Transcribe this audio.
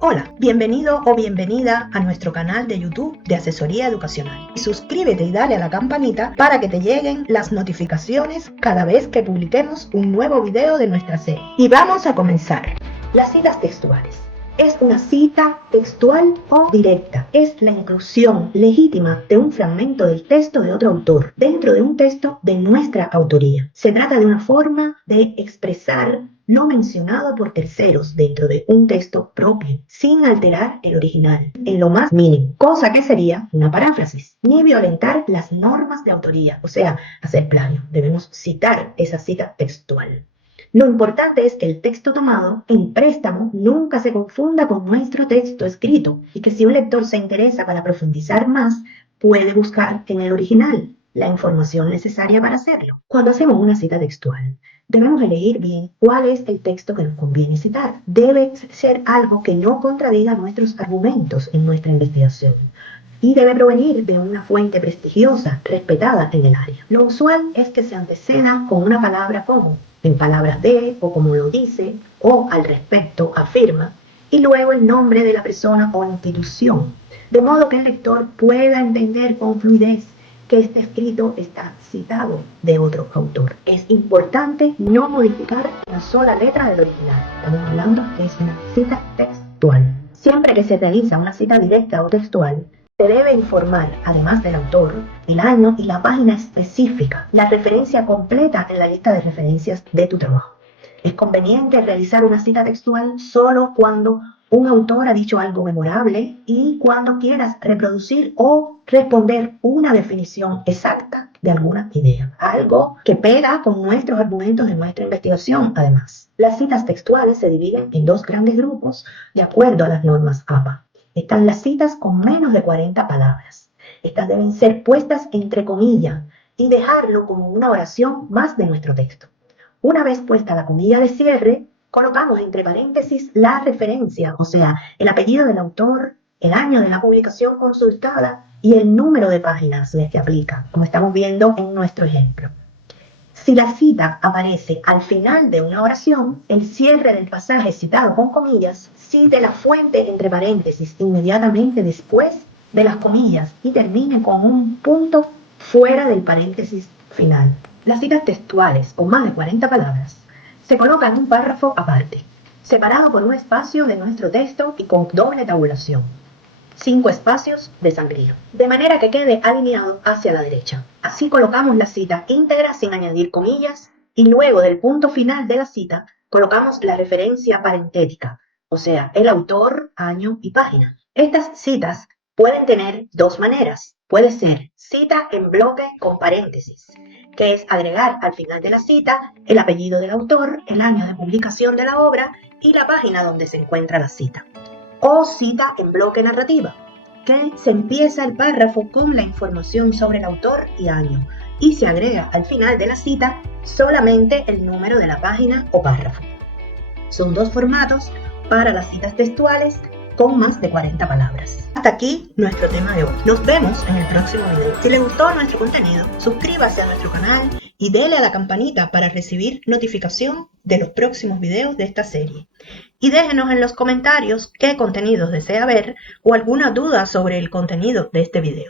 Hola, bienvenido o bienvenida a nuestro canal de YouTube de Asesoría Educacional. Suscríbete y dale a la campanita para que te lleguen las notificaciones cada vez que publiquemos un nuevo video de nuestra serie. Y vamos a comenzar. Las citas textuales. ¿Es una cita textual o directa? Es la inclusión legítima de un fragmento del texto de otro autor dentro de un texto de nuestra autoría. Se trata de una forma de expresar lo mencionado por terceros dentro de un texto propio, sin alterar el original, en lo más mínimo, cosa que sería una paráfrasis, ni violentar las normas de autoría, o sea, hacer plagio. Debemos citar esa cita textual. Lo importante es que el texto tomado en préstamo nunca se confunda con nuestro texto escrito y que si un lector se interesa para profundizar más, puede buscar en el original la información necesaria para hacerlo. Cuando hacemos una cita textual, debemos elegir bien cuál es el texto que nos conviene citar. Debe ser algo que no contradiga nuestros argumentos en nuestra investigación y debe provenir de una fuente prestigiosa, respetada en el área. Lo usual es que se anteceda con una palabra como en palabras de, o como lo dice, o al respecto, afirma, y luego el nombre de la persona o institución, de modo que el lector pueda entender con fluidez que este escrito está citado de otro autor. Es importante no modificar una sola letra del original. Estamos hablando de una cita textual. Siempre que se realiza una cita directa o textual, se debe informar, además del autor, el año y la página específica, la referencia completa en la lista de referencias de tu trabajo. Es conveniente realizar una cita textual solo cuando un autor ha dicho algo memorable y cuando quieras reproducir o responder una definición exacta de alguna idea. Algo que pega con nuestros argumentos de nuestra investigación, además. Las citas textuales se dividen en dos grandes grupos de acuerdo a las normas APA. Están las citas con menos de 40 palabras. Estas deben ser puestas entre comillas y dejarlo como una oración más de nuestro texto. Una vez puesta la comilla de cierre, colocamos entre paréntesis la referencia, o sea, el apellido del autor, el año de la publicación consultada y el número de páginas que aplica, como estamos viendo en nuestro ejemplo. Si la cita aparece al final de una oración, el cierre del pasaje citado con comillas cite la fuente entre paréntesis inmediatamente después de las comillas y termine con un punto fuera del paréntesis final. Las citas textuales o más de 40 palabras se colocan en un párrafo aparte, separado por un espacio de nuestro texto y con doble tabulación. 5 espacios de sangría, de manera que quede alineado hacia la derecha. Así colocamos la cita íntegra sin añadir comillas y luego del punto final de la cita colocamos la referencia parentética, o sea, el autor, año y página. Estas citas pueden tener dos maneras. Puede ser cita en bloque con paréntesis, que es agregar al final de la cita el apellido del autor, el año de publicación de la obra y la página donde se encuentra la cita. O cita en bloque narrativa, que se empieza el párrafo con la información sobre el autor y año y se agrega al final de la cita solamente el número de la página o párrafo. Son dos formatos para las citas textuales con más de 40 palabras. Hasta aquí nuestro tema de hoy. Nos vemos en el próximo video. Si les gustó nuestro contenido, suscríbase a nuestro canal y dele a la campanita para recibir notificación de los próximos videos de esta serie. Y déjenos en los comentarios qué contenidos desea ver o alguna duda sobre el contenido de este video.